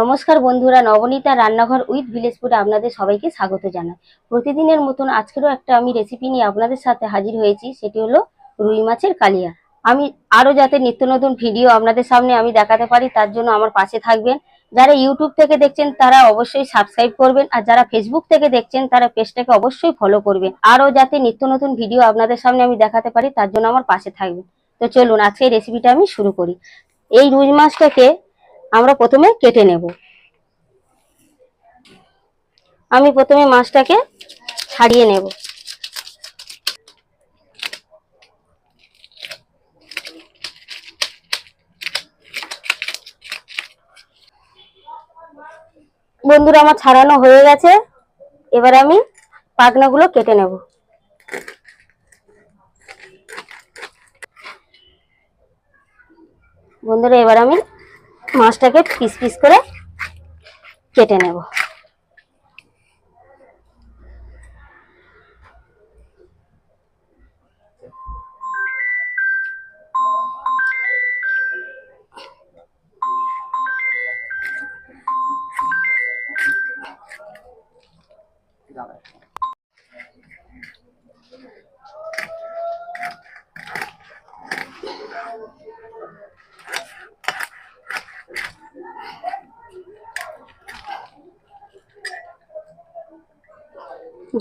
নমস্কার বন্ধুরা, নবনীতা রান্নাঘর উইথ ভিলেজ ফুডে আপনাদের সবাইকে স্বাগত জানাই। প্রতিদিনের মতন আজকেরও একটা আমি রেসিপি নিয়ে আপনাদের সাথে হাজির হয়েছি, সেটি হলো রুই মাছের কালিয়া। আমি আরও যাতে নিত্য নতুন ভিডিও আপনাদের সামনে আমি দেখাতে পারি, তার জন্য আমার পাশে থাকবেন। যারা ইউটিউব থেকে দেখছেন তারা অবশ্যই সাবস্ক্রাইব করবেন, আর যারা ফেসবুক থেকে দেখছেন তারা পেজটাকে অবশ্যই ফলো করবেন। আরও যাতে নিত্য নতুন ভিডিও আপনাদের সামনে আমি দেখাতে পারি, তার জন্য আমার পাশে থাকবেন। তো চলুন আজকে এই রেসিপিটা আমি শুরু করি। এই রুই মাছটাকে আমরা প্রথমে কেটে নেব। আমি প্রথমে মাছটাকে ছাড়িয়ে নেব। বন্ধুরা, আমার ছাড়ানো হয়ে গেছে। এবার আমি পাখনাগুলো কেটে নেব। বন্ধুরা, এবার আমি মাছটাকে পিস পিস করে কেটে নেব।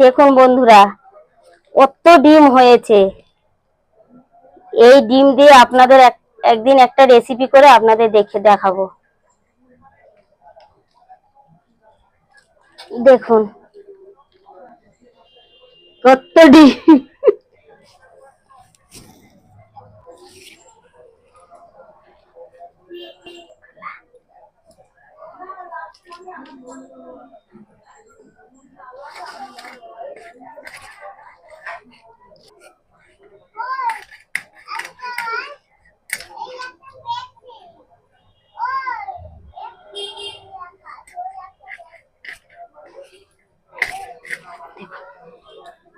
দেখুন বন্ধুরা, কত ডিম হয়েছে। এই ডিম দিয়ে আপনাদের একদিন একটা রেসিপি করে আপনাদের দেখাবো। দেখুন কত ডিম।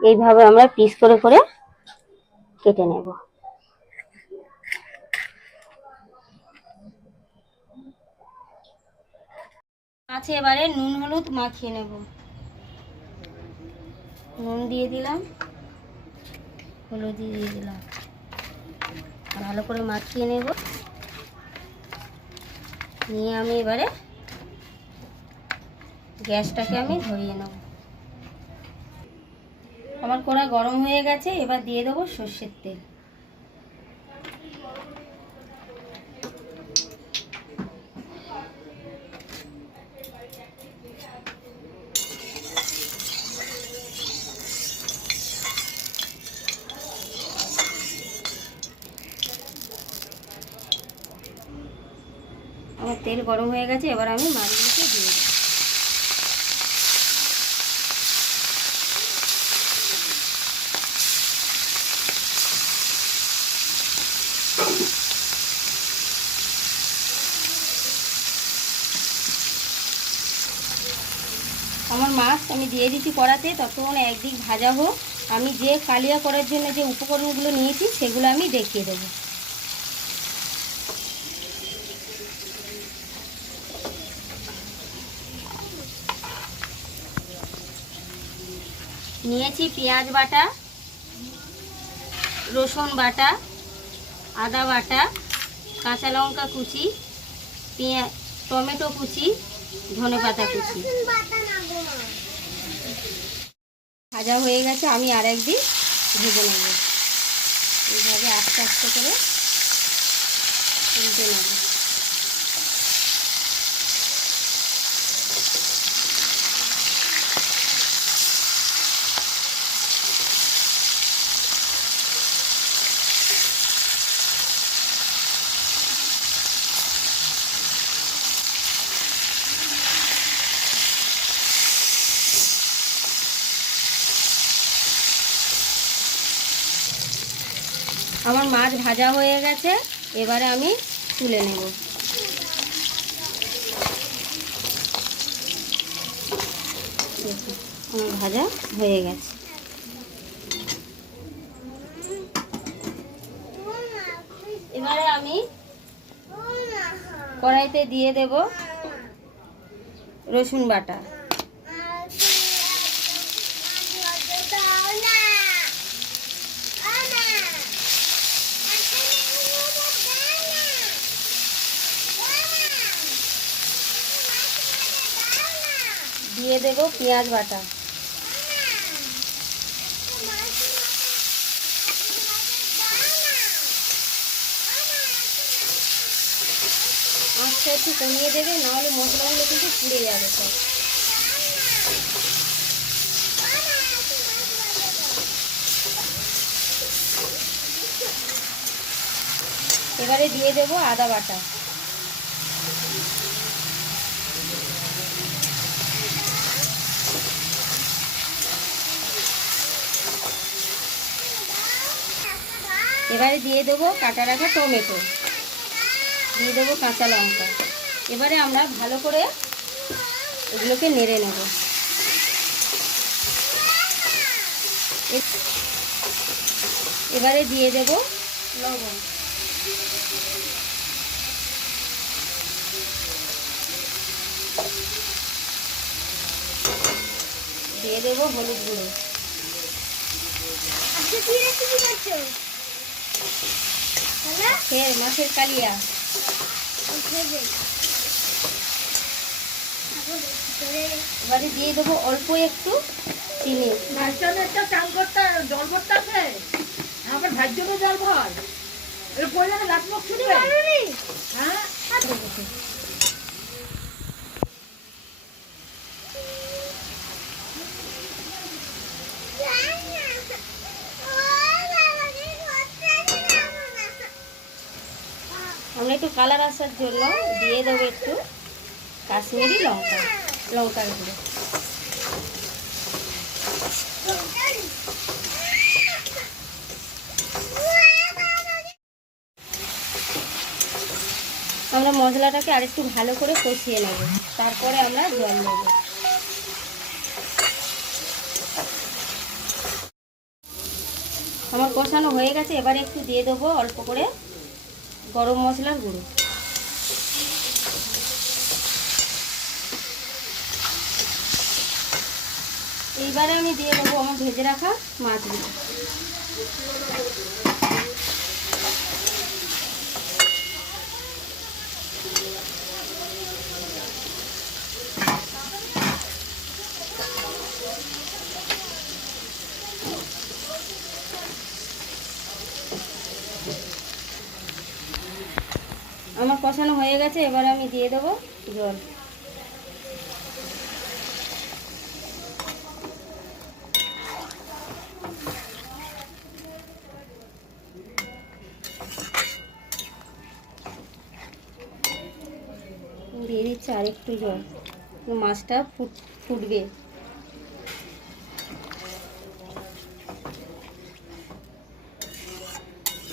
এইভাবে আমরা পিস করে করে কেটে নেব। মাছে এবারে নুন হলুদ মাখিয়ে নেব। নুন দিয়ে দিলাম, হলুদ দিয়ে দিলাম, ভালো করে মাখিয়ে নেব। নিয়ে আমি এবারে গ্যাসটাকে আমি ধরিয়ে নেব। আমার কড়া গরম হয়ে গেছে, এবার দিয়ে দেবো সর্ষের তেল। আমার তেল গরম হয়ে গেছে, এবার আমি মাছগুলোকে দিয়ে দেব। আমার মাছ আমি দিয়ে দিচ্ছি কড়াতে, ততক্ষণ একদিক ভাজা হোক। আমি যে কালিয়া করার জন্য যে উপকরণগুলো নিয়েছি সেগুলো আমি দেখিয়ে দেবো। নিয়েছি পেঁয়াজ বাটা, রসুন বাটা, আদা বাটা, কাঁচা লঙ্কা কুচি, টমেটো কুচি, ধনেপাতা কুচি। ভাজা হয়ে গেছে, আমি আর একদিন ভেজে নেব। এইভাবে আস্তে আস্তে করে তুলতে নেব। আমার মাছ ভাজা হয়ে গেছে, এবারে আমি তুলে নেব। আমার ভাজা হয়ে গেছে। এবারে আমি কড়াইতে দিয়ে দেব রসুন বাটা, দিয়ে দেব পেঁয়াজ বাটা, আস্তে একটু কমিয়ে দেবে, নাহলে মশলাগুলো কিন্তু পুড়ে যাবে সব। এবারে দিয়ে দেব আদা বাটা, এবারে দিয়ে দেবো কাটা রাখা টমেটো, দিয়ে দেবো কাঁচা লঙ্কা। এবারে আমরা ভালো করে এগুলোকে নেড়ে নেব। এবারে দিয়ে দেব লবণ, দিয়ে দেব হলুদ গুঁড়ো। ফের মাছের কালিয়া, এবারে দিয়ে দেবো অল্প একটু চিনি। চাল করতে জল করতে আছে, আমার ভাইয়ের জন্য জল ভর এর পরিমাণে লাখ মুখ ছুটবে। হ্যাঁ আমরা একটু কালার আসার জন্য দিয়ে দেবো একটু কাশ্মীরি লঙ্কার গুঁড়ো। আমরা মশলাটাকে আরেকটু ভালো করে কষিয়ে নেব, তারপরে আমরা জল দেব। আমার কষানো হয়ে গেছে, এবারে একটু দিয়ে দেবো অল্প করে গরম মশলার গুঁড়ো। এইবারে আমি দিয়ে দেবো আমার ভেজে রাখা মাছগুলো। আমার কষানো হয়ে গেছে, এবার আমি দিয়ে দেবো জল। দিয়ে দিচ্ছি আর একটু জল, মাছটা ফুটবে।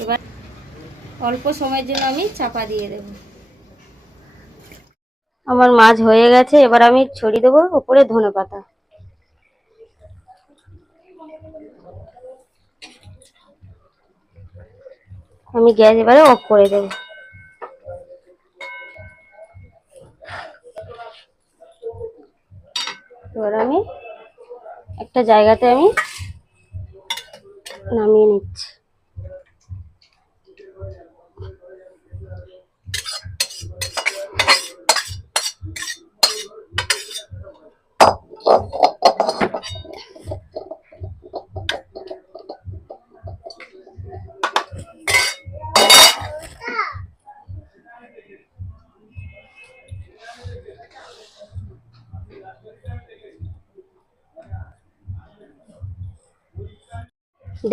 এবার অল্প সময়ের জন্য আমি চাপা দিয়ে দেব। আমার মাছ হয়ে গেছে, এবার আমি ছড়িয়ে দেবো উপরে ধনেপাতা। আমি গ্যাস এবারে অফ করে দেব। এবার আমি একটা জায়গাতে আমি নামিয়ে নিচ্ছি।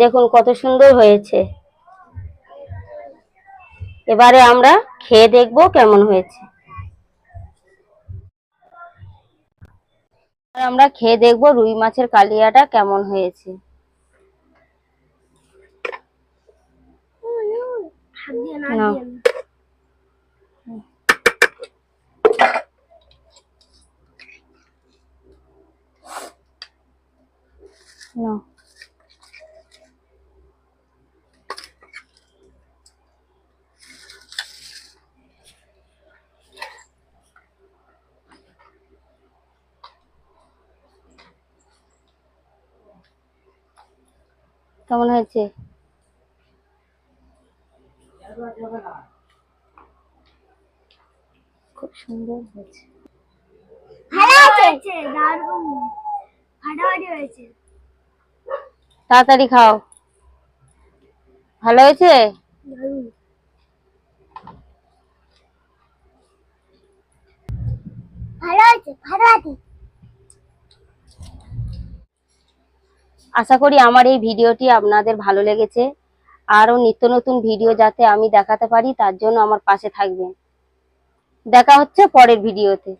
দেখুন কত সুন্দর হয়েছে। এবারে আমরা খেয়ে দেখবো কেমন হয়েছে। আমরা খেয়ে দেখবো রুই মাছের কালিয়াটা কেমন হয়েছে। নাও। নাও। কেমন হয়েছে? খুব সুন্দর হয়েছে। ভালো হয়েছে, দারুণ ফাটাফাটি হয়েছে। তাড়াতাড়ি খাও। ভালো হয়েছে? দারুণ। ভালো হয়েছে, ফাটাফাটি। আশা করি আমার এই ভিডিওটি আপনাদের ভালো লেগেছে। আরো নিত্য নতুন ভিডিও যাতে আমি দেখাতে পারি তার জন্য আমার পাশে থাকবেন। দেখা হচ্ছে পরের ভিডিওতে।